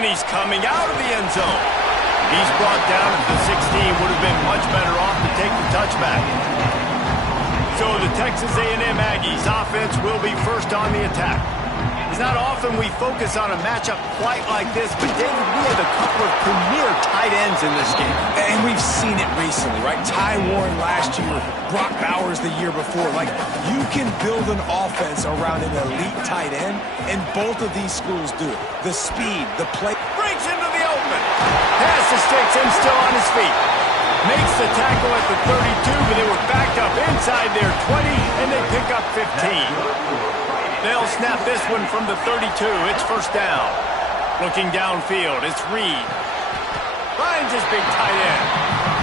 And he's coming out of the end zone. He's brought down at the 16. Would have been much better off to take the touchback. So the Texas A&M Aggies offense will be first on the attack. It's not often we focus on a matchup quite like this, but David, we have a couple of premier tight ends in this game. And we've seen it recently, right? Ty Warren last year, Brock Bowers the year before. Like, you can build an offense around an elite tight end, and both of these schools do it. The speed, the play. Breaks into the open. Pass to Sticks, and still on his feet. Makes the tackle at the 32, but they were backed up inside their 20, and they pick up 15. They'll snap this one from the 32. It's first down. Looking downfield, it's Reed. Finds his big tight end.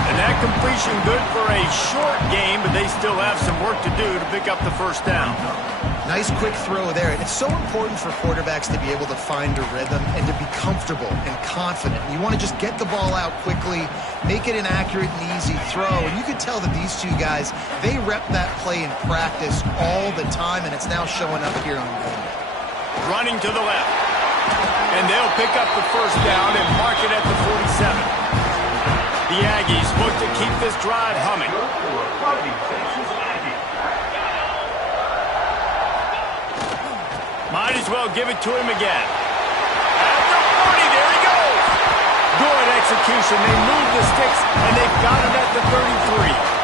And that completion good for a short game, but they still have some work to do to pick up the first down. Nice quick throw there. And it's so important for quarterbacks to be able to find a rhythm and to be comfortable and confident. You want to just get the ball out quickly, make it an accurate and easy throw. And you could tell that these two guys, they rep that play in practice all the time, and it's now showing up here on game. Running to the left. And they'll pick up the first down and mark it at the 47. The Aggies look to keep this drive humming. Might as well give it to him again. At the 40, there he goes. Good execution. They move the Sticks, and they've got it at the 33.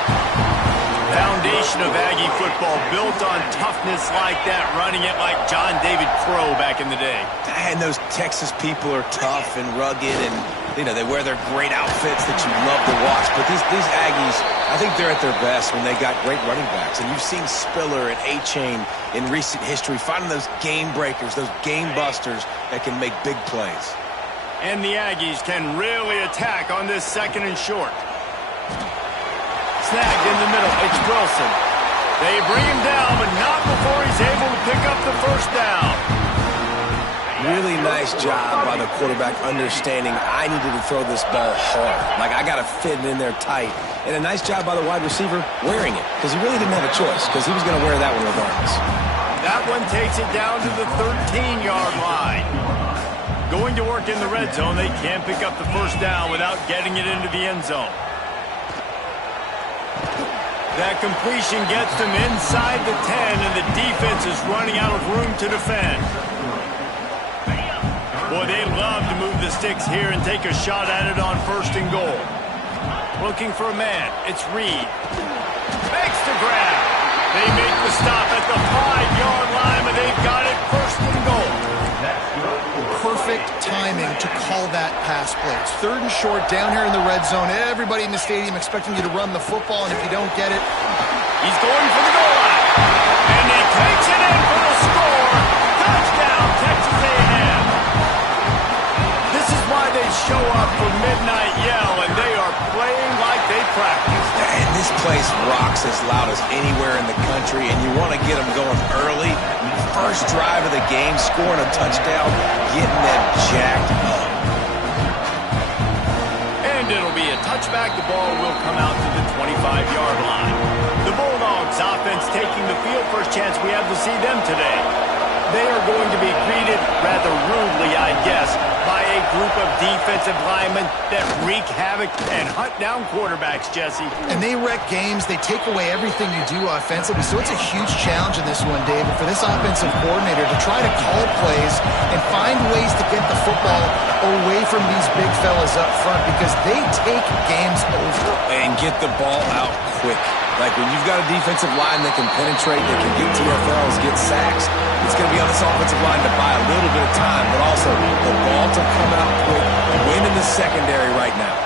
Foundation of Aggie football built on toughness like that, running it like John David Crow back in the day. And those Texas people are tough and rugged, and you know they wear their great outfits that you love to watch. But these Aggies, I think they're at their best when they got great running backs. And you've seen Spiller and A-Chain in recent history finding those game breakers, those game busters that can make big plays. And the Aggies can really attack on this second and short. Snagged in the middle, it's Wilson. They bring him down, but not before he's able to pick up the first down. Really nice job by the quarterback understanding I needed to throw this ball hard. Like, I got to fit it in there tight. And a nice job by the wide receiver wearing it, because he really didn't have a choice, because he was going to wear that one regardless. That one takes it down to the 13-yard line. Going to work in the red zone, they can't pick up the first down without getting it into the end zone. That completion gets them inside the 10, and the defense is running out of room to defend. Boy, they love to move the Sticks here and take a shot at it on first and goal. Looking for a man. It's Reed. Makes the grab. They make the stop at the 5-yard line, but they've got it first and goal. Perfect timing to call that pass play. It's third and short down here in the red zone. Everybody in the stadium expecting you to run the football, and if you don't get it, he's going for the goal line. And he takes it in for the score. Touchdown, Texas A&M. This is why they show up for Midnight Yell, and they are playing like they practice. And this place rocks as loud as anywhere in the country, and you want to get them going early. First drive of the game, scoring a touchdown, getting them jacked up. And it'll be a touchback. The ball will come out to the 25-yard line. The Bulldogs offense taking the field. First chance we have to see them today. They are going to be greeted rather rudely, I guess, by a group of defensive linemen that wreak havoc and hunt down quarterbacks, Jesse. And they wreck games. They take away everything you do offensively. So it's a huge challenge in this one, David, for this offensive coordinator to try to call plays and find ways to get the football away from these big fellas up front, because they take games over. And get the ball out quick. Like, when you've got a defensive line that can penetrate, that can get TFLs, get sacks, it's going to be on this offensive line to buy a little bit of time, but also the ball to come out quick, win in the secondary right now.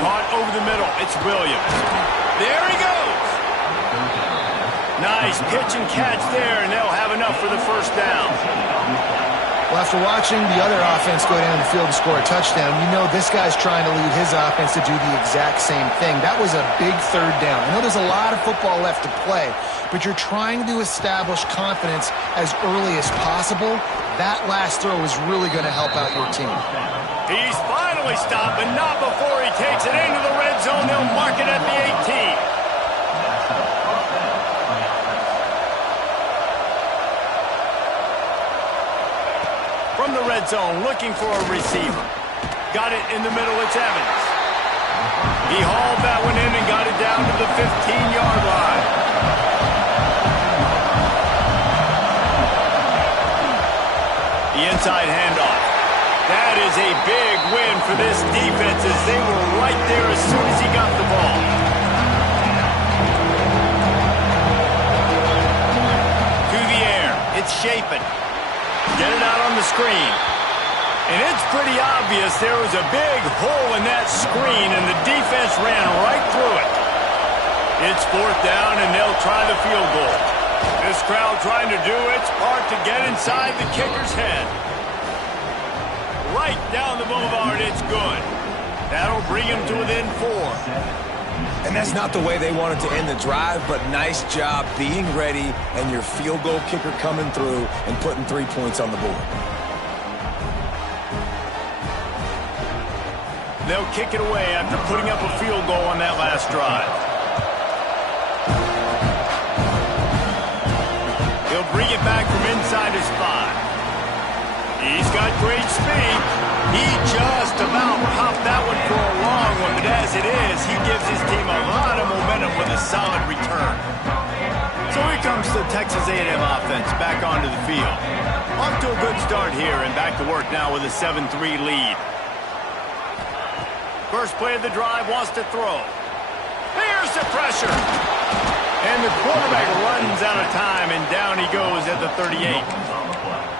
Caught over the middle. It's Williams. There he goes. Nice pitch and catch there, and they'll have enough for the first down. Well, after watching the other offense go down the field to score a touchdown, you know this guy's trying to lead his offense to do the exact same thing. That was a big third down. I know there's a lot of football left to play, but you're trying to establish confidence as early as possible. That last throw is really going to help out your team. He's finally stopped, but not before he takes it into the red zone. They'll mark it at the 18. from the red zone, looking for a receiver. Got it in the middle, it's Evans. He hauled that one in and got it down to the 15-yard line. The inside handoff. That is a big win for this defense as they were right there as soon as he got the ball. To the air. It's Shapen. Get it out on the screen. And it's pretty obvious there was a big hole in that screen, and the defense ran right through it. It's fourth down, and they'll try the field goal. This crowd trying to do its part to get inside the kicker's head. Right down the boulevard, it's good. That'll bring him to within 4. And that's not the way they wanted to end the drive, but nice job being ready and your field goal kicker coming through and putting 3 points on the board. They'll kick it away after putting up a field goal on that last drive. He'll bring it back from inside his 5. He's got great speed. He just about popped that one for a long one, but as it is, he gives his team a lot of momentum with a solid return. So here comes the Texas A&M offense back onto the field. Off to a good start here and back to work now with a 7-3 lead. First play of the drive, wants to throw. There's the pressure. And the quarterback runs out of time, and down he goes at the 38.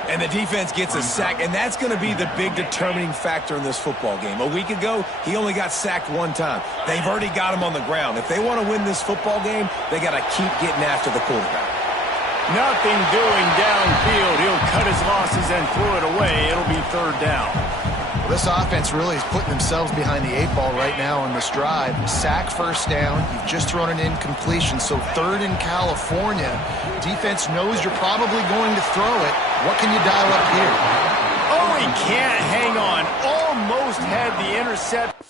And the defense gets a sack, and that's going to be the big determining factor in this football game. A week ago, he only got sacked 1 time. They've already got him on the ground. If they want to win this football game, they got to keep getting after the quarterback. Nothing doing downfield. He'll cut his losses and throw it away. It'll be third down. Well, this offense really is putting themselves behind the 8 ball right now on this drive. Sack, first down. You've just thrown an incompletion, so third in California. Defense knows you're probably going to throw it. What can you dial up here? Oh, he can't hang on. Almost had the intercept.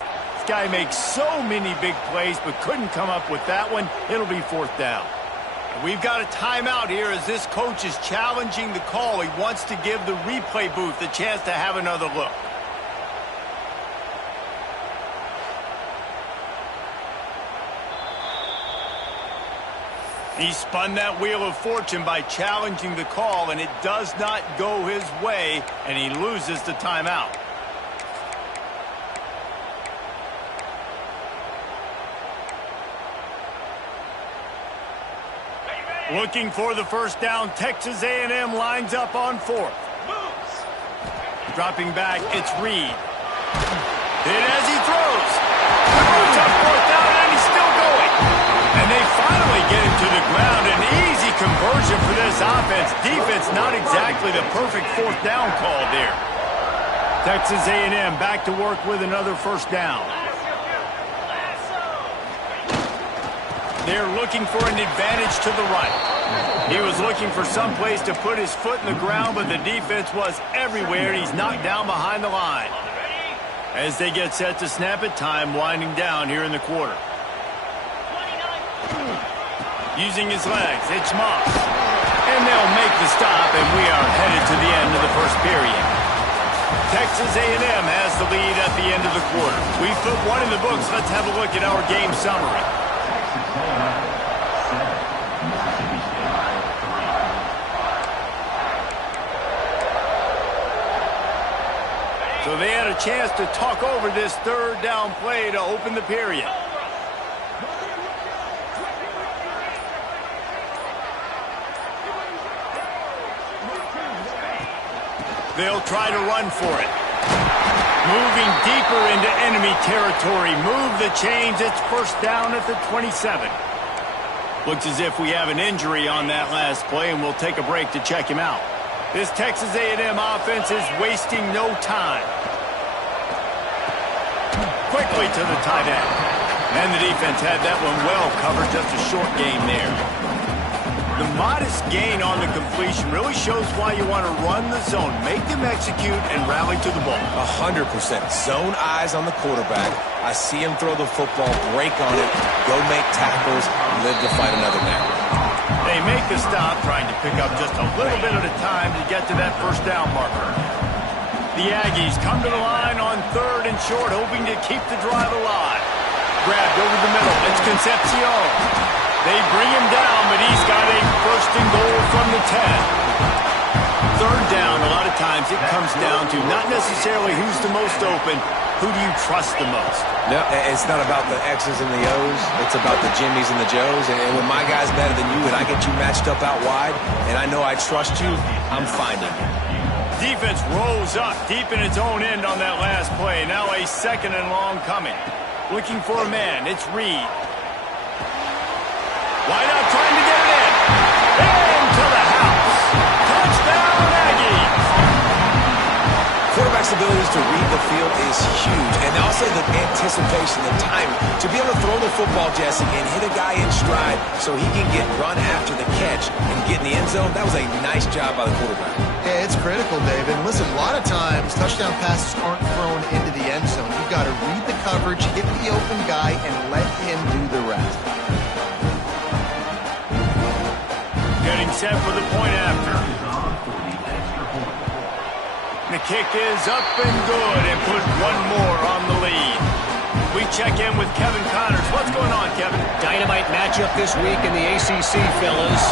This guy makes so many big plays, but couldn't come up with that one. It'll be fourth down. We've got a timeout here as this coach is challenging the call. He wants to give the replay booth a chance to have another look. He spun that wheel of fortune by challenging the call, and it does not go his way, and he loses the timeout. Looking for the first down, Texas A&M lines up on 4th. Dropping back, it's Reed. Hit as he throws. Moves up 4th down, and he's still going. And they finally get him to the ground. An easy conversion for this offense. Defense not exactly the perfect 4th down call there. Texas A&M back to work with another first down. They're looking for an advantage to the right. He was looking for some place to put his foot in the ground, but the defense was everywhere. He's knocked down behind the line. As they get set to snap it, time winding down here in the quarter. Using his legs, it's Moss. And they'll make the stop, and we are headed to the end of the first period. Texas A&M has the lead at the end of the quarter. We've put one in the books. Let's have a look at our game summary. So they had a chance to talk over this third down play to open the period. They'll try to run for it. Moving deeper into enemy territory. Move the chains. It's first down at the 27. Looks as if we have an injury on that last play, and we'll take a break to check him out. This Texas A&M offense is wasting no time. Quickly to the tight end. And the defense had that one well covered. Just a short game there. The modest gain on the completion really shows why you want to run the zone. Make them execute and rally to the ball. 100%. Zone eyes on the quarterback. I see him throw the football, break on it, go make tackles, live to fight another down. They make the stop, trying to pick up just a little bit at a time to get to that first down marker. The Aggies come to the line on 3rd and short, hoping to keep the drive alive. Grabbed over the middle. It's Concepcion. They bring him down, but he's got a first and goal from the 10. 3rd down, a lot of times it comes down to not necessarily who's the most open, who do you trust the most? No, it's not about the X's and the O's. It's about the Jimmys and the Joes. And when my guy's better than you and I get you matched up out wide and I know I trust you, I'm finding you. Defense rolls up deep in its own end on that last play. Now a 2nd and long coming. Looking for a man. It's Reed. Wide out trying to get it in. Into the house. Touchdown, Aggies. Quarterback's abilities to read the field is huge. And also the anticipation, the timing. To be able to throw the football, Jesse, and hit a guy in stride so he can get run after the catch and get in the end zone, that was a nice job by the quarterback. Yeah, it's critical, David. Listen, a lot of times touchdown passes aren't thrown into the end zone. You've got to read the coverage, hit the open guy, and let him do the rest. Getting set for the point after. The kick is up and good and put one more on the lead. We check in with Kevin Connors. What's going on, Kevin? Dynamite matchup this week in the ACC, fellas.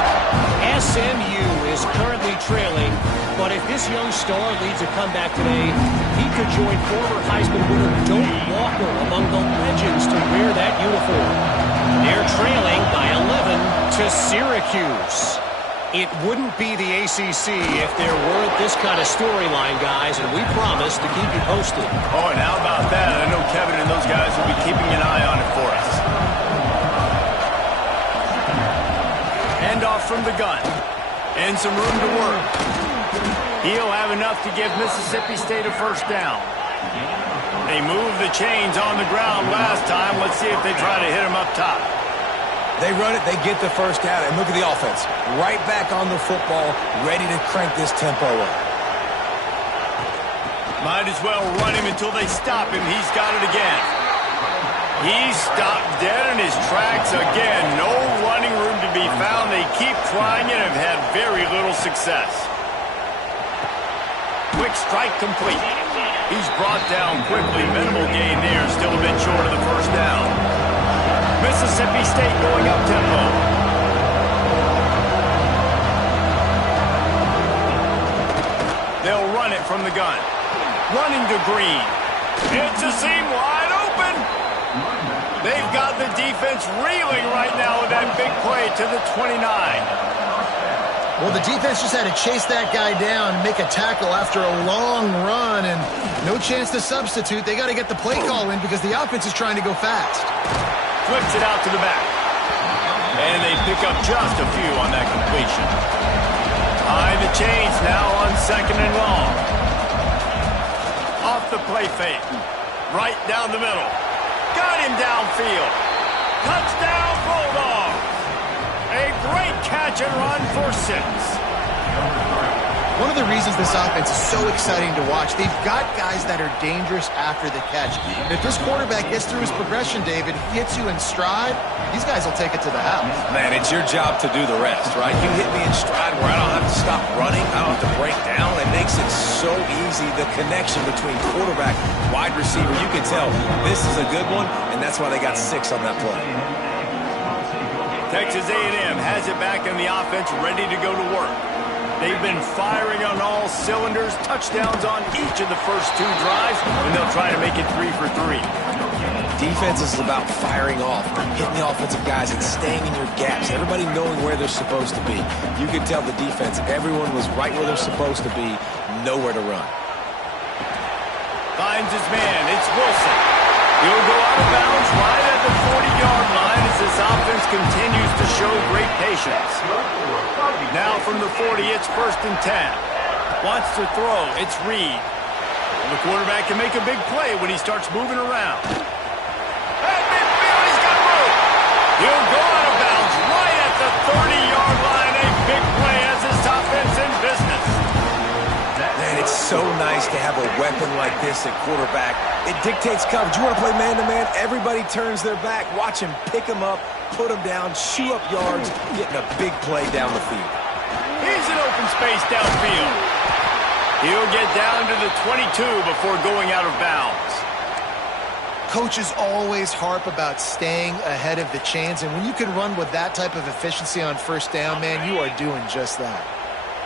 SMU is currently trailing, but if this young star leads a comeback today, he could join former Heisman winner Doak Walker among the legends to wear that uniform. They're trailing by 11 to Syracuse. It wouldn't be the ACC if there weren't this kind of storyline, guys, and we promise to keep you posted. Oh, and how about that? I know Kevin and those guys will be keeping an eye on it for us. Handoff from the gun. And some room to work. He'll have enough to give Mississippi State a first down. They moved the chains on the ground last time. Let's see if they try to hit him up top. They run it, they get the first down, and look at the offense. Right back on the football, ready to crank this tempo up. Might as well run him until they stop him. He's got it again. He's stopped dead in his tracks again. No running room to be found. They keep trying it and have had very little success. Quick strike complete. He's brought down quickly. Minimal gain there. Still a bit short of the first down. Mississippi State going up tempo. They'll run it from the gun. Running to Green. It's a seam wide open. They've got the defense reeling right now with that big play to the 29. Well, the defense just had to chase that guy down and make a tackle after a long run, and no chance to substitute. They got to get the play call in because the offense is trying to go fast. Flips it out to the back. And they pick up just a few on that completion. High the chains now on 2nd and long. Off the play fake. Right down the middle. Got him downfield. Touchdown Bulldogs. A great catch and run for 6. One of the reasons this offense is so exciting to watch, they've got guys that are dangerous after the catch. And if this quarterback gets through his progression, David, hits you in stride, these guys will take it to the house. Man, it's your job to do the rest, right? You hit me in stride where I don't have to stop running. I don't have to break down. It makes it so easy, the connection between quarterback, wide receiver. You can tell this is a good one, and that's why they got 6 on that play. Texas A&M has it back in the offense, ready to go to work. They've been firing on all cylinders, touchdowns on each of the first 2 drives, and they'll try to make it 3 for 3. Defense is about firing off, hitting the offensive guys, and staying in your gaps. Everybody knowing where they're supposed to be. You could tell the defense, everyone was right where they're supposed to be, nowhere to run. Finds his man, it's Wilson. He'll go out of bounds right at the 40-yard line as this offense continues to show great patience. Now from the 40, it's 1st and 10. Wants to throw, it's Reed. The quarterback can make a big play when he starts moving around. At midfield, he's got room. He'll go out of bounds right at the 30-yard line. A big play as this offense in business. Man, it's so nice to have a weapon like this at quarterback. It dictates coverage. You want to play man-to-man? Everybody turns their back. Watch him pick him up, put him down, chew up yards, getting a big play down the field. Here's an open space downfield. He'll get down to the 22 before going out of bounds. Coaches always harp about staying ahead of the chains, and when you can run with that type of efficiency on first down, man, you are doing just that.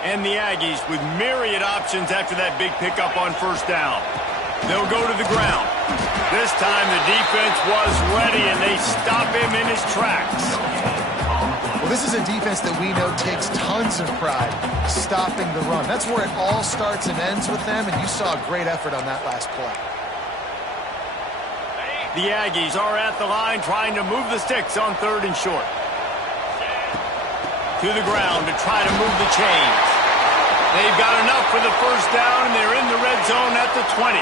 And the Aggies with myriad options after that big pickup on first down. They'll go to the ground. This time the defense was ready, and they stop him in his tracks. Well, this is a defense that we know takes tons of pride stopping the run. That's where it all starts and ends with them, and you saw a great effort on that last play. The Aggies are at the line trying to move the sticks on 3rd and short. To the ground to try to move the chains. They've got enough for the first down, and they're in the red zone at the 20.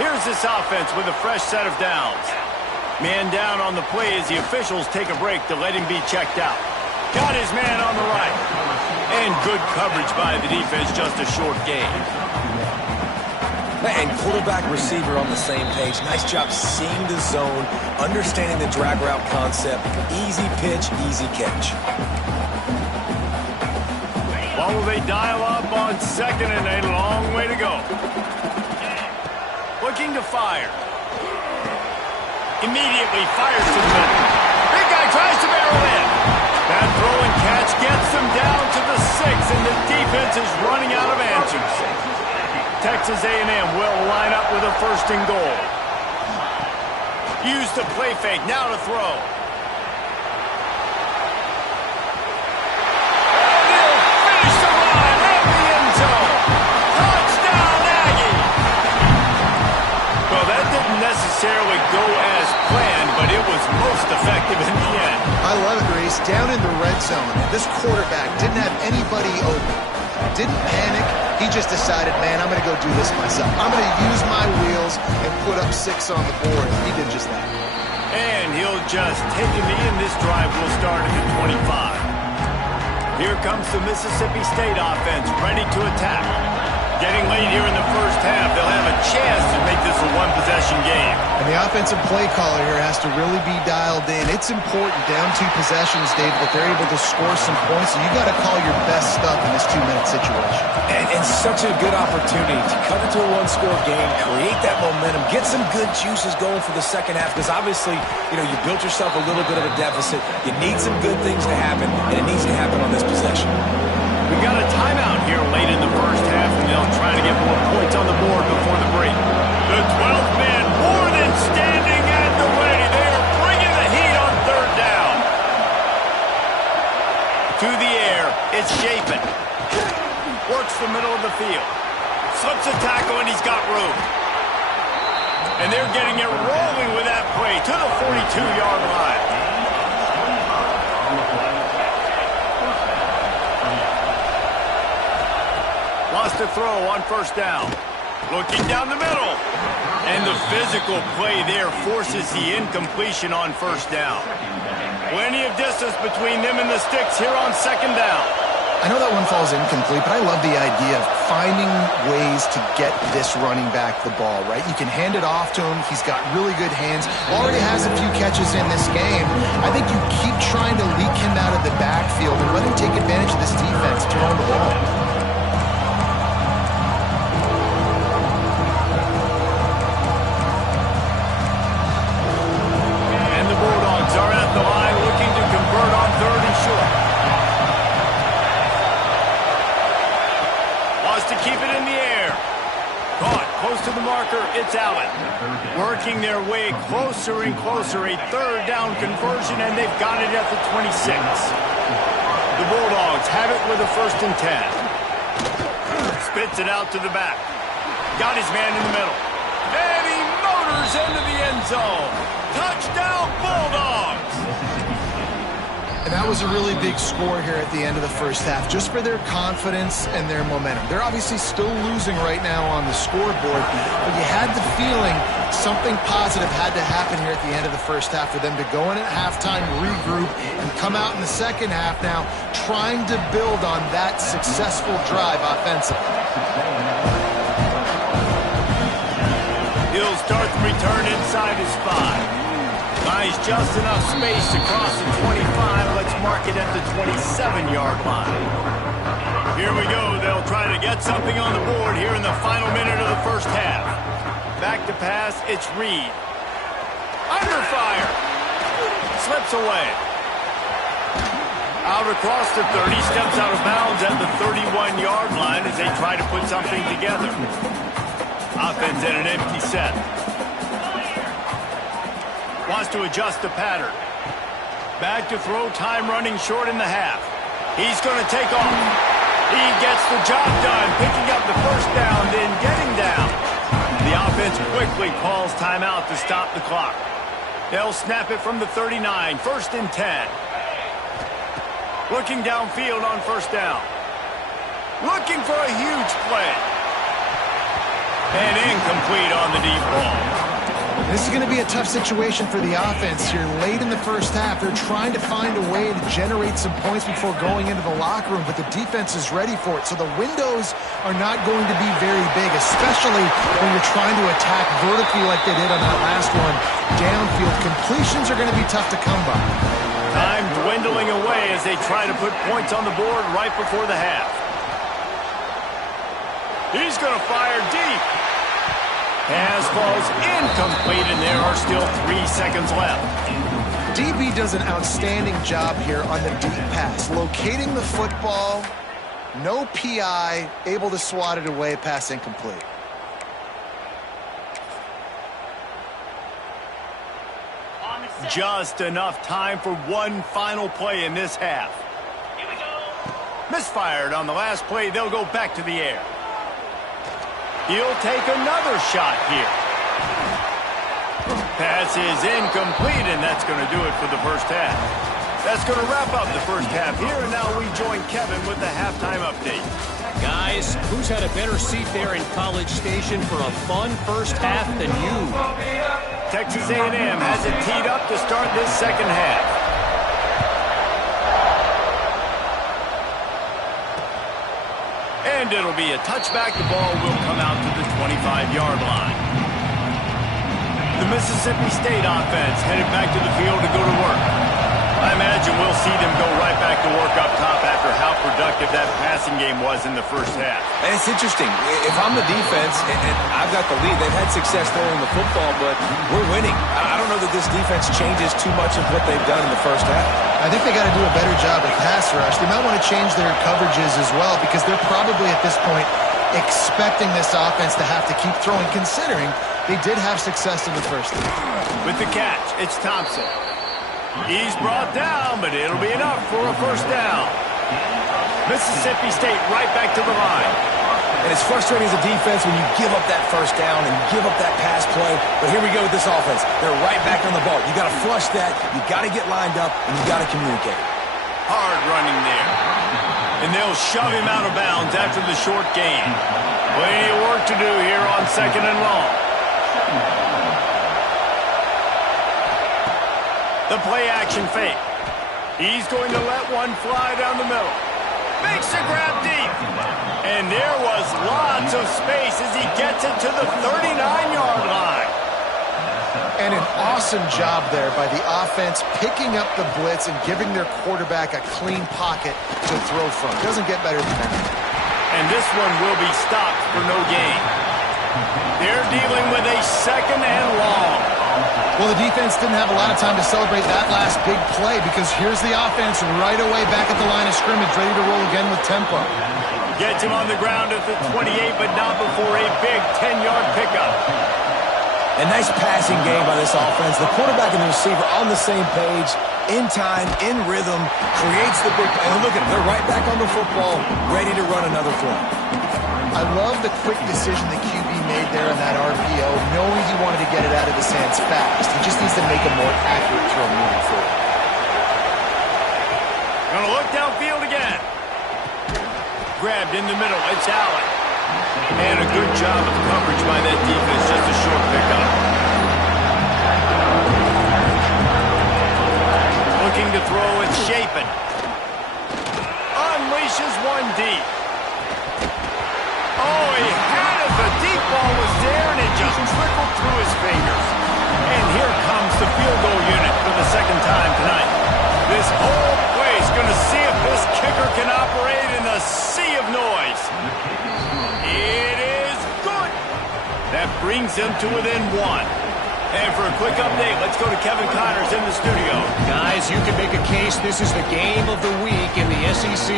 Here's this offense with a fresh set of downs. Man down on the play as the officials take a break to let him be checked out. Got his man on the right. And good coverage by the defense, just a short gain. And quarterback receiver on the same page. Nice job seeing the zone, understanding the drag route concept. Easy pitch, easy catch. Well, they dial up on 2nd and a long way to go. Looking to fire. Immediately fires to the middle. Big guy tries to barrel in. That throw and catch gets them down to the 6, and the defense is running out of answers. Texas A&M will line up with a 1st and goal. Use the play fake, now to throw. And he'll finish the run at the end zone. Touchdown, Aggie! Well, that didn't necessarily go as planned, but it was most effective in the end. I love it, Reese. Down in the red zone, this quarterback didn't have anybody open. Didn't panic. He just decided, man, I'm going to go do this myself. I'm going to use my wheels and put up 6 on the board. He did just that. And he'll just take a knee, and this drive will start at the 25. Here comes the Mississippi State offense, ready to attack. Getting late here in the first half, they'll have a chance to make this a one-possession game. And the offensive play caller here has to really be dialed in. It's important, down 2 possessions, Dave, that they're able to score some points. So you got to call your best stuff in this 2-minute situation. And such a good opportunity to cut into a 1-score game, create that momentum, get some good juices going for the second half, because obviously, you built yourself a little bit of a deficit. You need some good things to happen, and it needs to happen on this possession. We got a timeout here late in the first half, and they'll try to get more points on the board before the break. The 12th man more than standing at the ready. They are bringing the heat on 3rd down. To the air, it's Chapin. Works the middle of the field. Slips a tackle, and he's got room. And they're getting it rolling with that play to the 42-yard line. Lost a throw on first down. Looking down the middle. And the physical play there forces the incompletion on first down. Plenty of distance between them and the sticks here on 2nd down. I know that one falls incomplete, but I love the idea of finding ways to get this running back the ball, right? You can hand it off to him. He's got really good hands. Already has a few catches in this game. I think you keep trying to leak him out of the backfield and let him take advantage of this defense throwing the ball. Are at the line looking to convert on 3rd and short. Wants to keep it in the air. Caught close to the marker. It's Allen. Working their way closer and closer. A 3rd down conversion, and they've got it at the 26. The Bulldogs have it with a 1st and 10. Spits it out to the back. Got his man in the middle. And he motors into the end zone. Touchdown, Bulldogs! And that was a really big score here at the end of the first half, just for their confidence and their momentum. They're obviously still losing right now on the scoreboard, but you had the feeling something positive had to happen here at the end of the first half for them to go in at halftime, regroup, and come out in the second half now trying to build on that successful drive offensively. start the return inside his 5. Buys just enough space to cross the 25. Let's mark it at the 27-yard line. Here we go. They'll try to get something on the board here in the final minute of the first half. Back to pass, it's Reed. Under fire. Slips away. Out across the 30, steps out of bounds at the 31-yard line as they try to put something together. Offense in an empty set. Wants to adjust the pattern. Back to throw, time running short in the half. He's going to take off. He gets the job done, picking up the first down, then getting down. The offense quickly calls timeout to stop the clock. They'll snap it from the 39, 1st and 10. Looking downfield on first down. Looking for a huge play. And incomplete on the deep ball. This is going to be a tough situation for the offense here. Late in the first half, they're trying to find a way to generate some points before going into the locker room, but the defense is ready for it. So the windows are not going to be very big, especially when you're trying to attack vertically like they did on that last one. Downfield completions are going to be tough to come by. Time dwindling away as they try to put points on the board right before the half. He's going to fire deep. Pass falls incomplete, and there are still 3 seconds left. DB does an outstanding job here on the deep pass. Locating the football, no PI, able to swat it away, pass incomplete. Just enough time for one final play in this half. Misfired on the last play. They'll go back to the air. He'll take another shot here. Pass is incomplete, and that's going to do it for the first half. That's going to wrap up the first half here, and now we join Kevin with the halftime update. Guys, who's had a better seat there in College Station for a fun first half than you? Texas A&M has it teed up to start this second half. And it'll be a touchback. The ball will come out to the 25-yard line. The Mississippi State offense headed back to the field to go to work. I imagine we'll see them go right back to work up top after how productive that passing game was in the first half. And it's interesting. If I'm the defense and I've got the lead, they've had success throwing the football, but we're winning. I don't know that this defense changes too much of what they've done in the first half. I think they got to do a better job at pass rush. They might want to change their coverages as well because they're probably at this point expecting this offense to have to keep throwing, considering they did have success in the first half. With the catch, it's Thompson. He's brought down, but it'll be enough for a first down. Mississippi State right back to the line. And it's frustrating as a defense when you give up that first down and give up that pass play. But here we go with this offense. They're right back on the ball. You got to flush that. You got to get lined up, and you got to communicate. Hard running there. And they'll shove him out of bounds after the short gain. Plenty of work to do here on 2nd and long. The play action fake. He's going to let one fly down the middle. Makes a grab deep. And there was lots of space as he gets it to the 39-yard line. And an awesome job there by the offense picking up the blitz and giving their quarterback a clean pocket to throw from. Doesn't get better than that. And this one will be stopped for no gain. They're dealing with a 2nd and long. Well, the defense didn't have a lot of time to celebrate that last big play because here's the offense right away back at the line of scrimmage, ready to roll again with tempo. Gets him on the ground at the 28, but not before a big 10-yard pickup. A nice passing game by this offense. The quarterback and the receiver on the same page, in time, in rhythm, creates the big play. And look at them, they're right back on the football, ready to run another play. I love the quick decision the QB made there in that RPO, knowing he wanted to get it out of his hands fast. He just needs to make a more accurate throw moving forward. Gonna look downfield again. Grabbed in the middle, it's Allen. And a good job of coverage by that defense, just a short pickup. Looking to throw, it's Shapen. Unleashes one deep. Oh, he had it. The deep ball was there, and it just trickled through his fingers. And here comes the field goal unit for the second time tonight. This whole place going to see if this kicker can operate in a sea of noise. It is good. That brings him to within one. And for a quick update, let's go to Kevin Connors in the studio. Guys, you can make a case this is the game of the week in the SEC.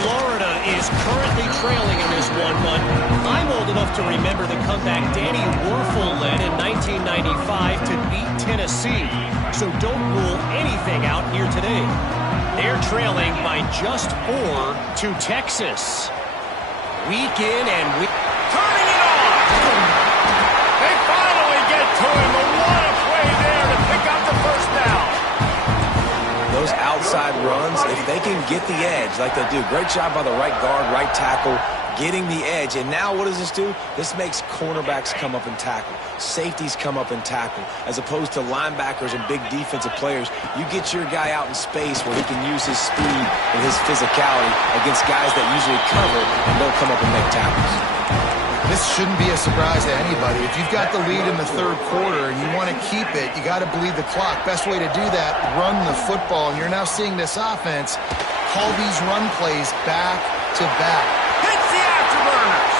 Florida is currently trailing in this one, but I'm old enough to remember the comeback Danny Werfel led in 1995 to beat Tennessee. So don't rule anything out here today. They're trailing by just 4 to Texas. Week in and week... Turning it on! They finally get to him. What a play there to pick up the first down. Those outside runs, if they can get the edge like they do, great job by the right guard, right tackle, getting the edge. And now what does this do? This makes cornerbacks come up and tackle. Safeties come up and tackle. As opposed to linebackers and big defensive players, you get your guy out in space where he can use his speed and his physicality against guys that usually cover and don't come up and make tackles. This shouldn't be a surprise to anybody. If you've got the lead in the third quarter and you want to keep it, you got to bleed the clock. Best way to do that, run the football. And you're now seeing this offense call these run plays back to back. Hits the afterburners.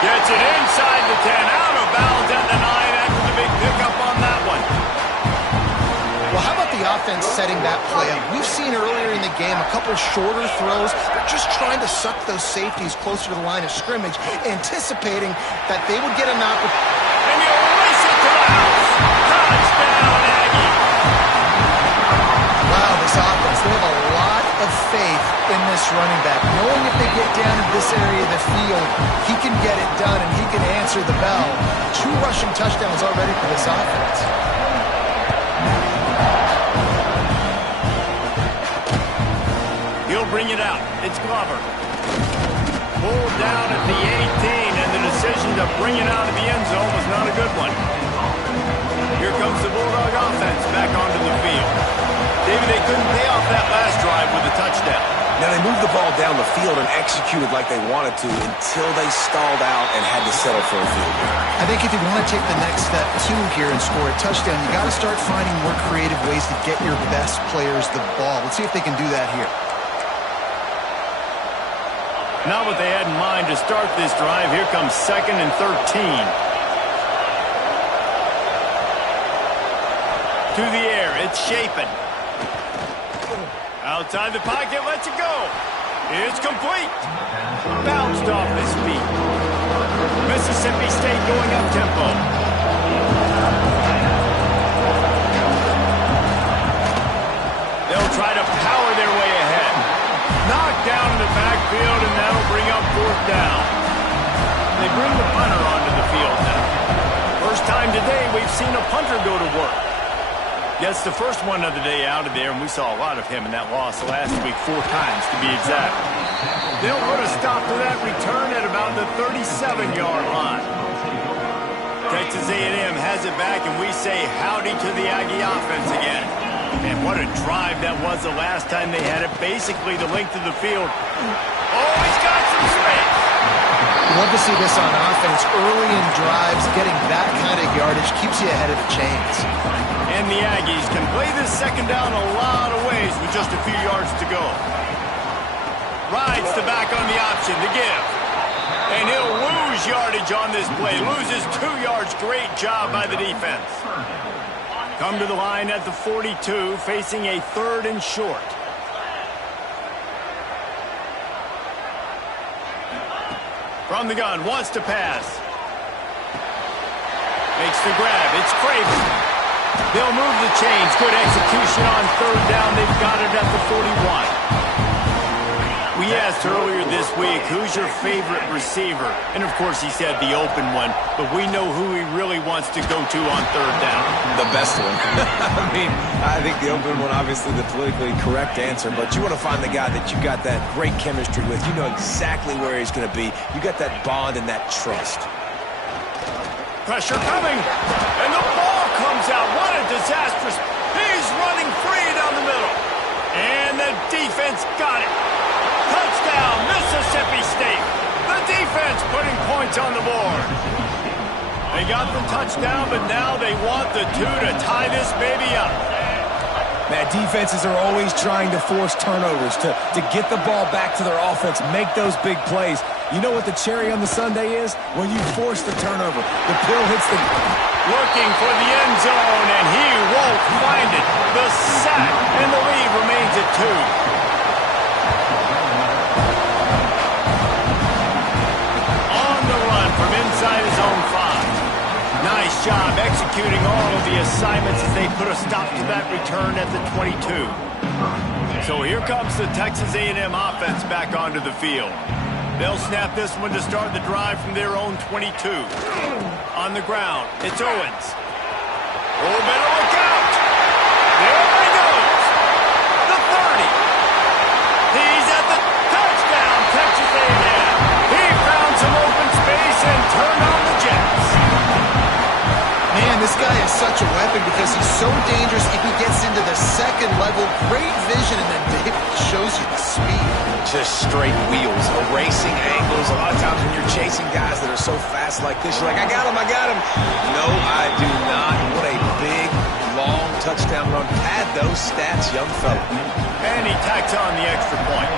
Gets it inside the 10, out of bounds at the 9 after the big pickup on that one. Well, how about the offense setting that play up? We've seen earlier in the game a couple shorter throws. They're just trying to suck those safeties closer to the line of scrimmage, anticipating that they would get an opportunity. And you race it to the house. Touchdown, Aggie. Wow, this offense, they have a lot of faith in this running back. Knowing if they get down in this area of the field, he can get it done and he can answer the bell. 2 rushing touchdowns already for this offense. He'll bring it out. It's Glover. Pulled down at the 18, and the decision to bring it out of the end zone was not a good one. Here comes the Bulldog offense back onto the field. David, they couldn't pay off that last drive with a touchdown. Now, they moved the ball down the field and executed like they wanted to until they stalled out and had to settle for a field goal. I think if you want to take the next step, too, here and score a touchdown, you got to start finding more creative ways to get your best players the ball. Let's see if they can do that here. Not what they had in mind to start this drive. Here comes 2nd and 13. To the air, it's Shapen. Outside the pocket, lets it go. It's complete. Bounced off his feet. Mississippi State going up tempo. They'll try to power their way ahead. Knocked down in the backfield, and that'll bring up 4th down. They bring the punter onto the field now. First time today we've seen a punter go to work. Gets the first one of the day out of there, and we saw a lot of him in that loss last week, 4 times to be exact. They'll put a stop to that return at about the 37-yard line. Texas A&M has it back, and we say howdy to the Aggie offense again. And what a drive that was the last time they had it, basically the length of the field. Oh, he's got some space. Love to see this on offense. Early in drives, getting that kind of yardage keeps you ahead of the chains. And the Aggies can play this second down a lot of ways with just a few yards to go. Rides the back on the option, the give. And he'll lose yardage on this play. Loses 2 yards. Great job by the defense. Come to the line at the 42, facing a 3rd and short. From the gun, wants to pass. Makes the grab. It's Craven. They'll move the chains. Good execution on 3rd down. They've got it at the 41. We asked earlier this week, who's your favorite receiver? And, of course, he said the open one. But we know who he really wants to go to on 3rd down. The best one. I think the open one, obviously the politically correct answer, but you want to find the guy that you got that great chemistry with. You know exactly where he's going to be. You got that bond and that trust. Pressure coming, and the ball comes out. What a disastrous. He's running free down the middle. And the defense got it. Touchdown, Mississippi State. The defense putting points on the board. They got the touchdown, but now they want the 2 to tie this baby up. Man, defenses are always trying to force turnovers to get the ball back to their offense, make those big plays. You know what the cherry on the sundae is? When you force the turnover, the pill hits the... Looking for the end zone, and he won't find it. The sack, and the lead remains at 2. From inside his own 5. Nice job executing all of the assignments as they put a stop to that return at the 22. So here comes the Texas A&M offense back onto the field. They'll snap this one to start the drive from their own 22. On the ground, it's Owens. Oh, better look out! There he goes! The 30. He's at the touchdown, Texas A&M. He found some open space and turned on the Jets. Man, this guy is such a weapon because he's so dangerous if he gets into the second level. Great vision, and then David shows you the speed. Just straight wheels, erasing angles. A lot of times when you're chasing guys that are so fast like this, you're like, I got him, I got him. No, I do not. What a big, long touchdown run. Pad those stats, young fella. And he tacks on the extra point.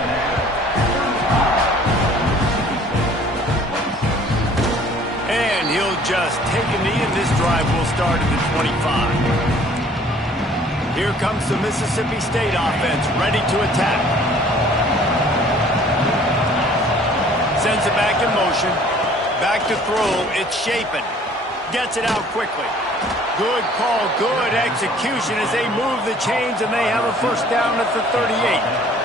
And he'll just take a knee, and this drive will start at the 25. Here comes the Mississippi State offense, ready to attack. Sends it back in motion. Back to throw. It's Shapen. Gets it out quickly. Good call, good execution as they move the chains, and they have a first down at the 38.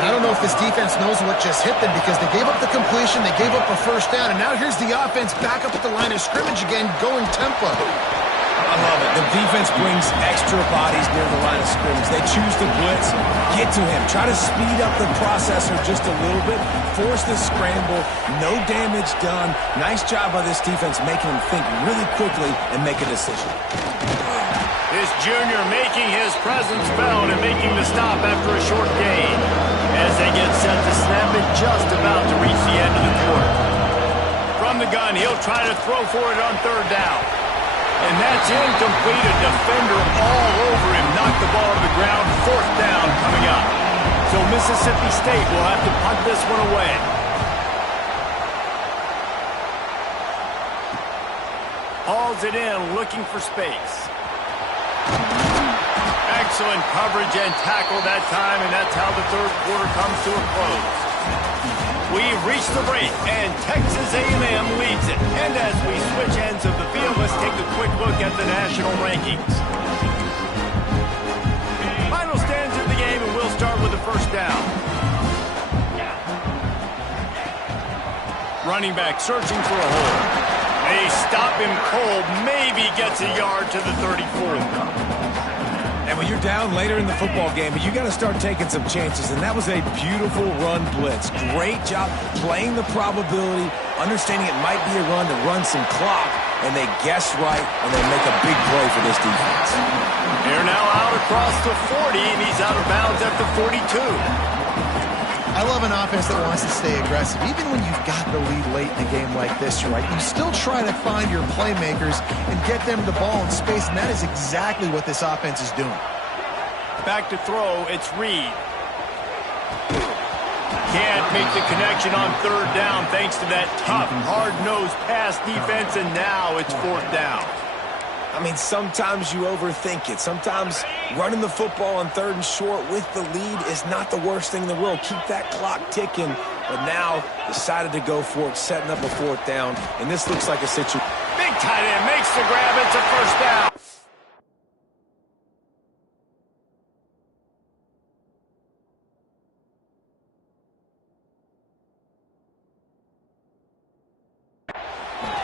I don't know if this defense knows what just hit them because they gave up the completion, they gave up a first down, and now here's the offense back up at the line of scrimmage again, going tempo. I love it. The defense brings extra bodies near the line of scrimmage. They choose to blitz, get to him, try to speed up the processor just a little bit, force the scramble, no damage done. Nice job by this defense making him think really quickly and make a decision. This junior making his presence felt and making the stop after a short gain. As they get set to snap it, just about to reach the end of the quarter. From the gun, he'll try to throw for it on third down. And that's incomplete. A defender all over him. Knocked the ball to the ground. Fourth down coming up. So Mississippi State will have to punt this one away. Hauls it in, looking for space. Excellent coverage and tackle that time, and that's how the third quarter comes to a close. We've reached the break, and Texas A&M leads it. And as we switch ends of the field, let's take a quick look at the national rankings. Final stands of the game, and we'll start with the first down. Running back searching for a hole. They stop him cold, maybe gets a yard to the 34. And when you're down later in the football game, you got to start taking some chances, and that was a beautiful run blitz. Great job playing the probability, understanding it might be a run to run some clock, and they guess right, and they make a big play for this defense. They're now out across the 40, and he's out of bounds at the 42. I love an offense that wants to stay aggressive. Even when you've got the lead late in a game like this, right, you still try to find your playmakers and get them the ball in space, and that is exactly what this offense is doing. Back to throw, it's Reed. Can't make the connection on third down thanks to that tough, hard-nosed pass defense, and now it's fourth down. I mean, sometimes you overthink it. Sometimes running the football on third and short with the lead is not the worst thing in the world. Keep that clock ticking. But now decided to go for it, setting up a fourth down. And this looks like a situation. Big tight end makes the grab. It's a first down.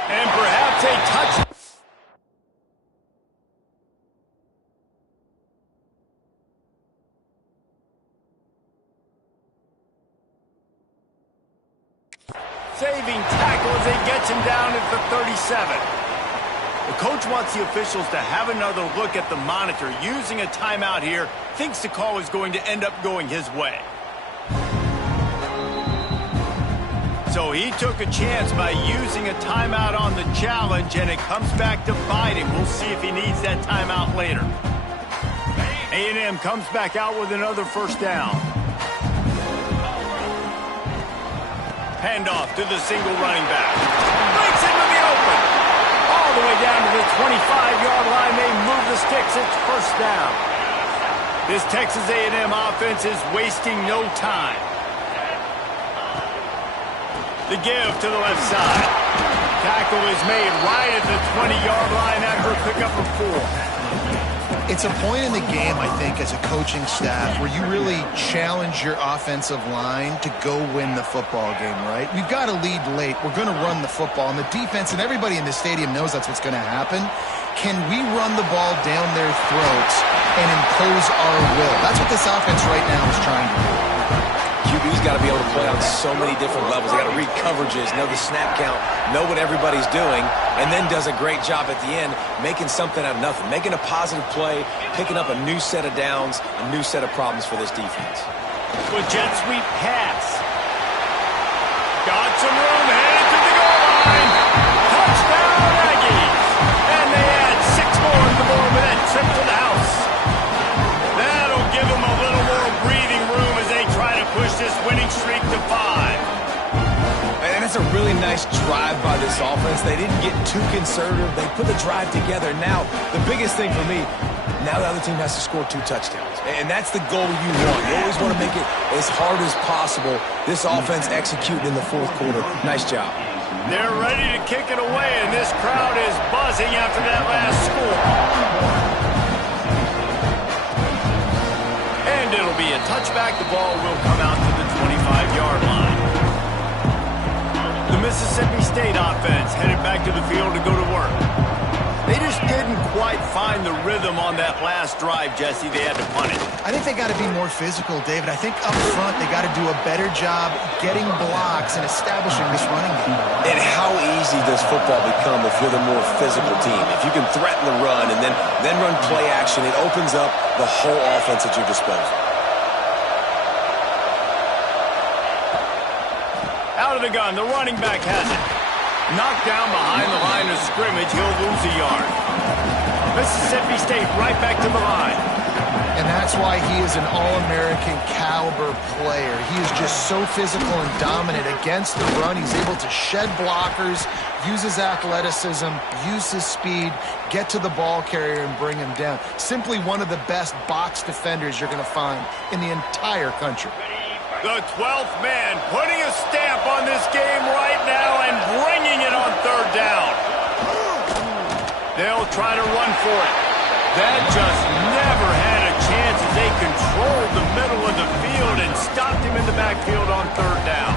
And perhaps a touchdown. Saving tackle as he gets him down at the 37. The coach wants the officials to have another look at the monitor. Using a timeout here, thinks the call is going to end up going his way. So he took a chance by using a timeout on the challenge, and it comes back to bite him. We'll see if he needs that timeout later. A&M comes back out with another first down. Handoff to the single running back. Breaks into the open. All the way down to the 25-yard line. They move the sticks. It's first down. This Texas A&M offense is wasting no time. The give to the left side. Tackle is made right at the 20-yard line after a pickup of 4. It's a point in the game, I think, as a coaching staff where you really challenge your offensive line to go win the football game, right? We've got to lead late. We're going to run the football. And the defense and everybody in the stadium knows that's what's going to happen. Can we run the ball down their throats and impose our will? That's what this offense right now is trying to do. QB's got to be able to play on so many different levels. They got to read coverages, know the snap count, know what everybody's doing, and then does a great job at the end making something out of nothing, making a positive play, picking up a new set of downs, a new set of problems for this defense. With jet sweep pass. Got some room, headed to the goal line. Touchdown, Aggies. And they add 6 more to the board with that trip to the house. That'll give them a little more breathing room as they try to push this winning streak to 5. And it's a really nice drive by this offense. They didn't get too conservative. They put the drive together. Now, the biggest thing for me, now the other team has to score 2 touchdowns. And that's the goal you want. You always want to make it as hard as possible. This offense executed in the fourth quarter. Nice job. They're ready to kick it away, and this crowd is buzzing after that last score. And it'll be a touchback. The ball will come out to the 25-yard line. The Mississippi State offense headed back to the field to go to work. They just didn't quite find the rhythm on that last drive, Jesse. They had to punt it. I think they got to be more physical, David. I think up front they got to do a better job getting blocks and establishing this running game. And how easy does football become if you're the more physical team? If you can threaten the run and then run play action, it opens up the whole offense at your disposal. Out of the gun, the running back has it. Knocked down behind the line of scrimmage, he'll lose a yard. Mississippi State right back to the line. And that's why he is an All-American caliber player. He is just so physical and dominant against the run. He's able to shed blockers, use his athleticism, use his speed, get to the ball carrier and bring him down. Simply one of the best box defenders you're going to find in the entire country. The 12th man putting a stamp on this game right now and bringing it on third down. They'll try to run for it. That just never had a chance as they controlled the middle of the field and stopped him in the backfield on third down.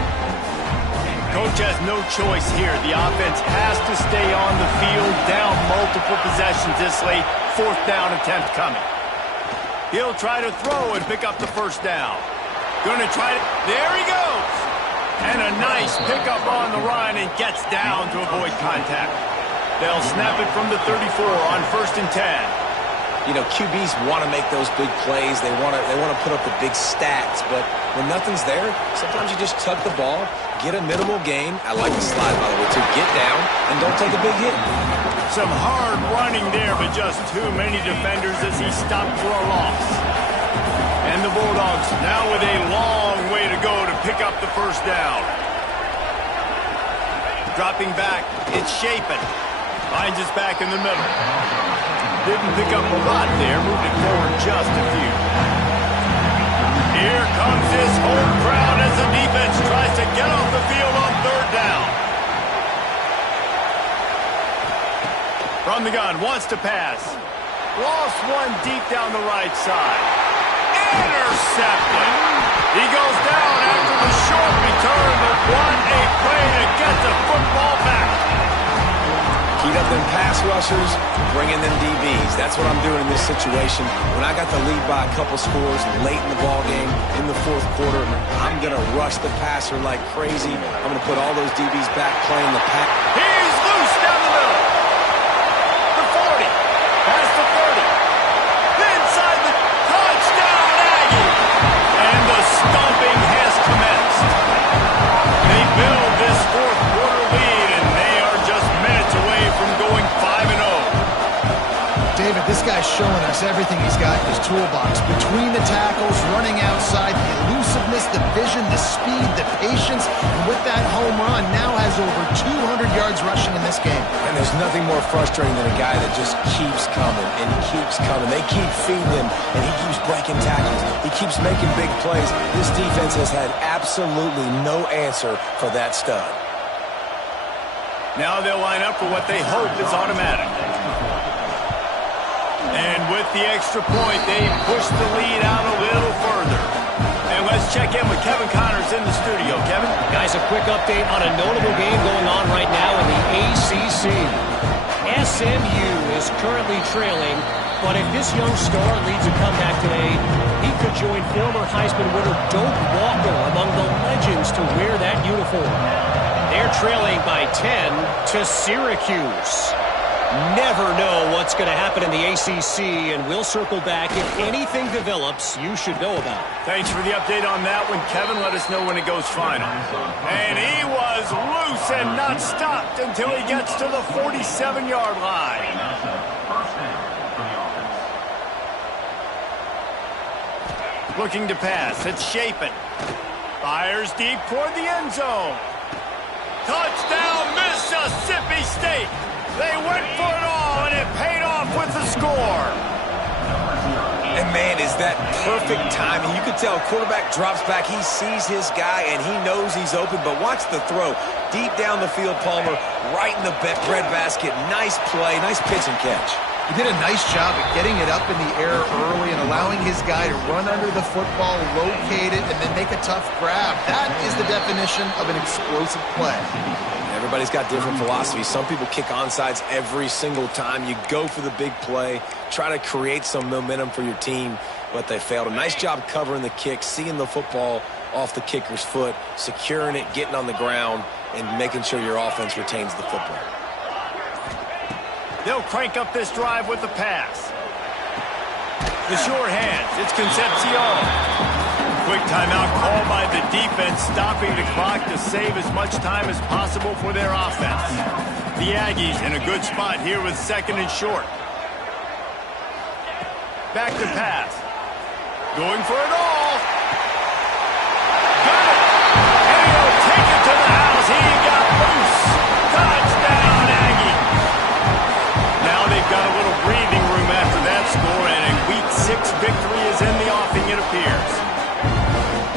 Coach has no choice here. The offense has to stay on the field, down multiple possessions this late. Fourth down attempt coming. He'll try to throw and pick up the first down. Going to try to... There he goes! And a nice pickup on the run and gets down to avoid contact. They'll snap it from the 34 on 1st and 10. You know, QBs want to make those big plays. They want to put up the big stats. But when nothing's there, sometimes you just tuck the ball, get a minimal gain. I like the slide, by the way, to get down and don't take a big hit. Some hard running there, but just too many defenders as he stopped for a loss. And the Bulldogs now with a long way to go to pick up the first down. Dropping back, it's Shapen. Finds us back in the middle. Didn't pick up a lot there, moved it forward just a few. Here comes this home crowd as the defense tries to get off the field on third down. From the gun, wants to pass. Lost one deep down the right side. Intercepted. He goes down after the short return, but what a play to get the football back. Heat up them pass rushers, bring in them DBs. That's what I'm doing in this situation. When I got the lead by a couple scores late in the ball game, in the fourth quarter, I'm going to rush the passer like crazy. I'm going to put all those DBs back playing the pass. He's loose down the middle. The 40, past the 30. Inside the touchdown, Aggie. And the stomping has commenced. They build this showing us everything he's got in his toolbox. Between the tackles, running outside, the elusiveness, the vision, the speed, the patience. And with that home run, now has over 200 yards rushing in this game. And there's nothing more frustrating than a guy that just keeps coming and keeps coming. They keep feeding him, and he keeps breaking tackles. He keeps making big plays. This defense has had absolutely no answer for that stud. Now they'll line up for what they hope is automatic. And with the extra point, they push the lead out a little further. And let's check in with Kevin Connors in the studio. Kevin? Guys, a quick update on a notable game going on right now in the ACC. SMU is currently trailing, but if this young star leads a comeback today, he could join former Heisman winner Doak Walker among the legends to wear that uniform. They're trailing by 10 to Syracuse. Never know what's going to happen in the ACC, and we'll circle back if anything develops you should know about. Thanks for the update on that one, Kevin. Let us know when it goes final. And he was loose and not stopped until he gets to the 47-yard line. Looking to pass. It's Shapen. Fires deep toward the end zone. Touchdown, Mississippi State. They went for it all, and it paid off with the score. And, man, is that perfect timing. You can tell quarterback drops back. He sees his guy, and he knows he's open. But watch the throw. Deep down the field, Palmer, right in the breadbasket. Nice play, nice pitch and catch. He did a nice job of getting it up in the air early and allowing his guy to run under the football, locate it, and then make a tough grab. That is the definition of an explosive play. Everybody's got different philosophies. Some people kick onsides every single time. You go for the big play, try to create some momentum for your team, but they failed. A nice job covering the kick, seeing the football off the kicker's foot, securing it, getting on the ground, and making sure your offense retains the football. They'll crank up this drive with the pass. The sure hands. It's Concepcion. Quick timeout called by the defense, stopping the clock to save as much time as possible for their offense. The Aggies in a good spot here with 2nd and short. Back to pass. Going for it all. Got it. And he'll take it to the house. He got loose. Touchdown, Aggie. Now they've got a little breathing room after that score, and a Week 6 victory is in the offing, it appears.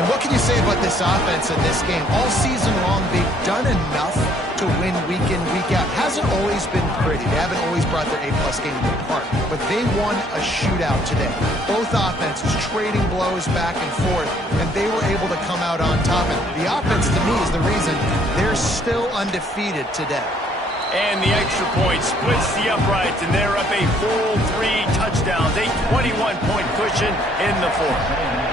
And what can you say about this offense in this game? All season long, they've done enough to win week in, week out. Hasn't always been pretty. They haven't always brought their A-plus game to the park. But they won a shootout today. Both offenses trading blows back and forth, and they were able to come out on top. And the offense, to me, is the reason they're still undefeated today. And the extra point splits the uprights, and they're up a full 3 touchdowns, a 21-point cushion in the 4th.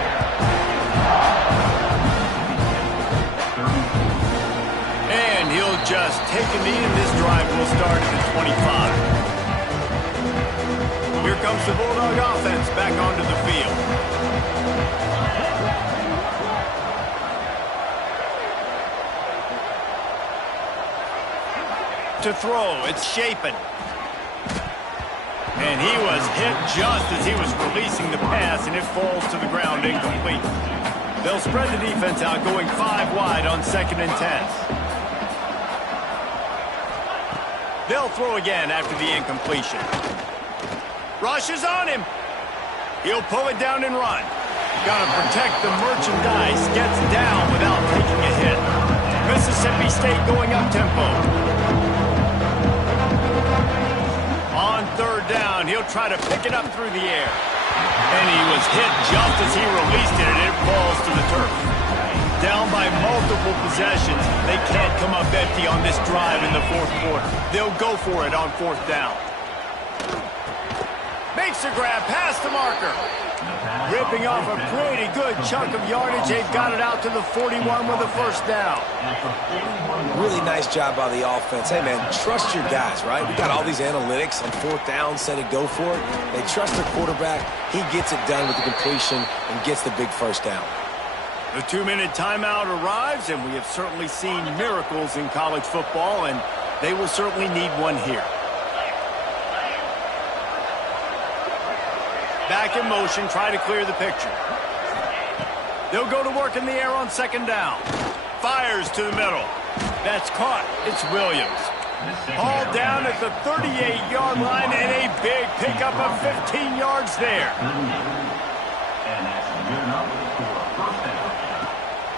And he'll just take a knee, and this drive will start at the 25. Here comes the Bulldog offense back onto the field. To throw, it's Shapen. And he was hit just as he was releasing the pass, and it falls to the ground incomplete. They'll spread the defense out, going 5 wide on 2nd and 10. They'll throw again after the incompletion. Rush is on him. He'll pull it down and run. Got to protect the merchandise. Gets down without taking a hit. Mississippi State going up tempo. On 3rd down, he'll try to pick it up through the air. And he was hit just as he released it, and it falls to the turf. Down by multiple possessions, they can't come up empty on this drive in the 4th quarter. They'll go for it on 4th down. Makes a grab past the marker. Ripping off a pretty good chunk of yardage. They've got it out to the 41 with a 1st down. Really nice job by the offense. Hey, man, trust your guys, right? We got all these analytics on 4th down, said it, go for it. They trust their quarterback. He gets it done with the completion and gets the big 1st down. The 2-minute timeout arrives, and we have certainly seen miracles in college football, and they will certainly need one here. Back in motion, try to clear the picture. They'll go to work in the air on second down. Fires to the middle. That's caught. It's Williams. Hauled down at the 38-yard line, and a big pickup of 15 yards there.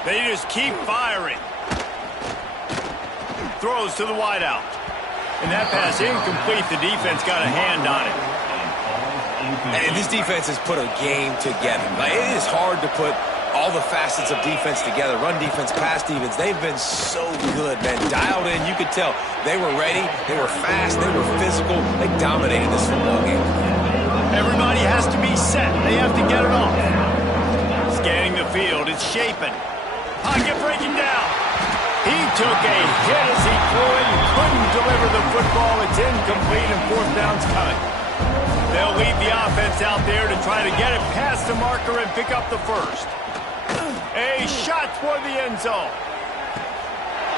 They just keep firing. Throws to the wideout. And that pass incomplete. The defense got a hand on it. And this defense has put a game together. Like, it is hard to put all the facets of defense together. Run defense, pass defense. They've been so good, man. Dialed in. You could tell they were ready. They were fast. They were physical. They dominated this football game. Everybody has to be set. They have to get it off. Scanning the field. It's shaping. Pocket breaking down. He took a hit as he threw it and couldn't deliver the football. It's incomplete and fourth down's coming. They'll lead the offense out there to try to get it past the marker and pick up the first. A shot toward the end zone.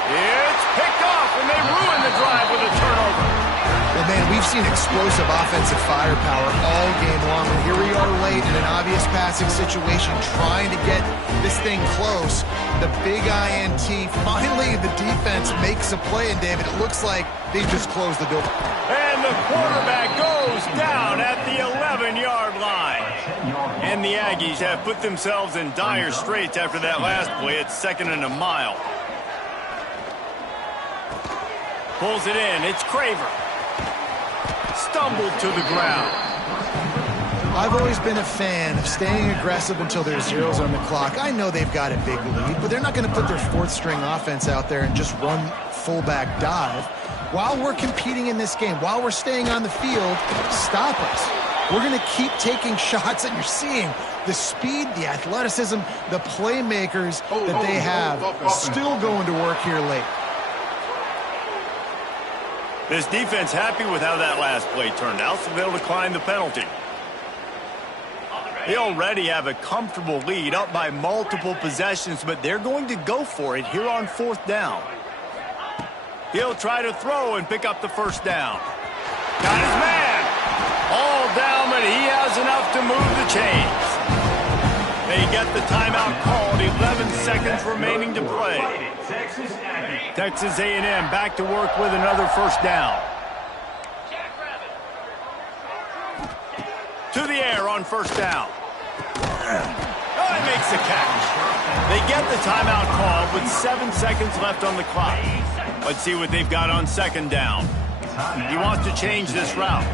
It's picked off, and they ruin the drive with a turnover. Well, man, we've seen explosive offensive firepower all game long, and here we are late in an obvious passing situation trying to get this thing close. The big INT, finally the defense makes a play, and David, it looks like they just closed the door. And the quarterback goes down at the 11-yard line. And the Aggies have put themselves in dire straits after that last play. It's 2nd and a mile. Pulls it in. It's Craver. Stumbled to the ground. I've always been a fan of staying aggressive until there's zeros on the clock. I know they've got a big lead, but they're not going to put their fourth-string offense out there and just run fullback dive. While we're competing in this game, while we're staying on the field, stop us. We're going to keep taking shots, and you're seeing the speed, the athleticism, the playmakers that they have still going to work here late. This defense happy with how that last play turned out, so they'll decline the penalty. They already have a comfortable lead up by multiple possessions, but they're going to go for it here on fourth down. He'll try to throw and pick up the first down. Got his man. All down, but he has enough to move the chains. They get the timeout called. 11 seconds remaining to play. Texas A&M back to work with another first down. To the air on first down. Oh, he makes the catch. They get the timeout called with 7 seconds left on the clock. Let's see what they've got on second down. He wants to change this route.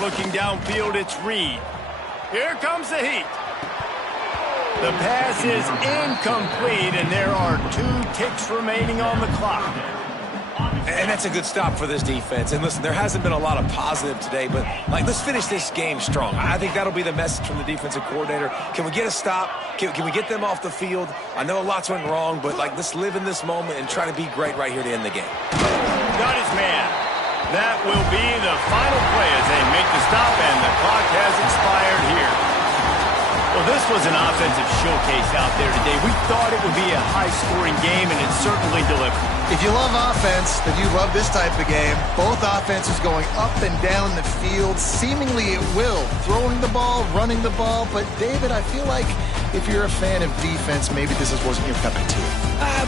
Looking downfield, it's Reed. Here comes the heat. The pass is incomplete, and there are 2 ticks remaining on the clock. And that's a good stop for this defense. And listen, there hasn't been a lot of positive today, but let's finish this game strong. I think that'll be the message from the defensive coordinator. Can we get a stop? Can we get them off the field? I know lots went wrong, but let's live in this moment and try to be great right here to end the game. Got his man. That will be the final play as they make the stop, and the clock has expired here. Well, this was an offensive showcase out there today. We thought it would be a high-scoring game, and it certainly delivered. If you love offense, then you love this type of game. Both offenses going up and down the field, seemingly at will. Throwing the ball, running the ball. But, David, I feel like if you're a fan of defense, maybe this wasn't your cup of tea.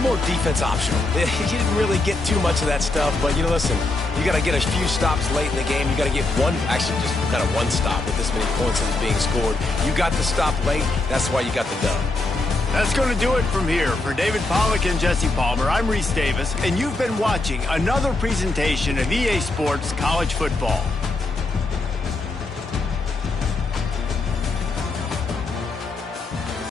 More defense optional. You didn't really get too much of that stuff, but, listen, you got to get a few stops late in the game. You got to get just kind of one stop with this many points that is being scored. You got the stop late. That's why you got the dub. That's going to do it from here. For David Pollack and Jesse Palmer, I'm Reese Davis, and you've been watching another presentation of EA Sports College Football.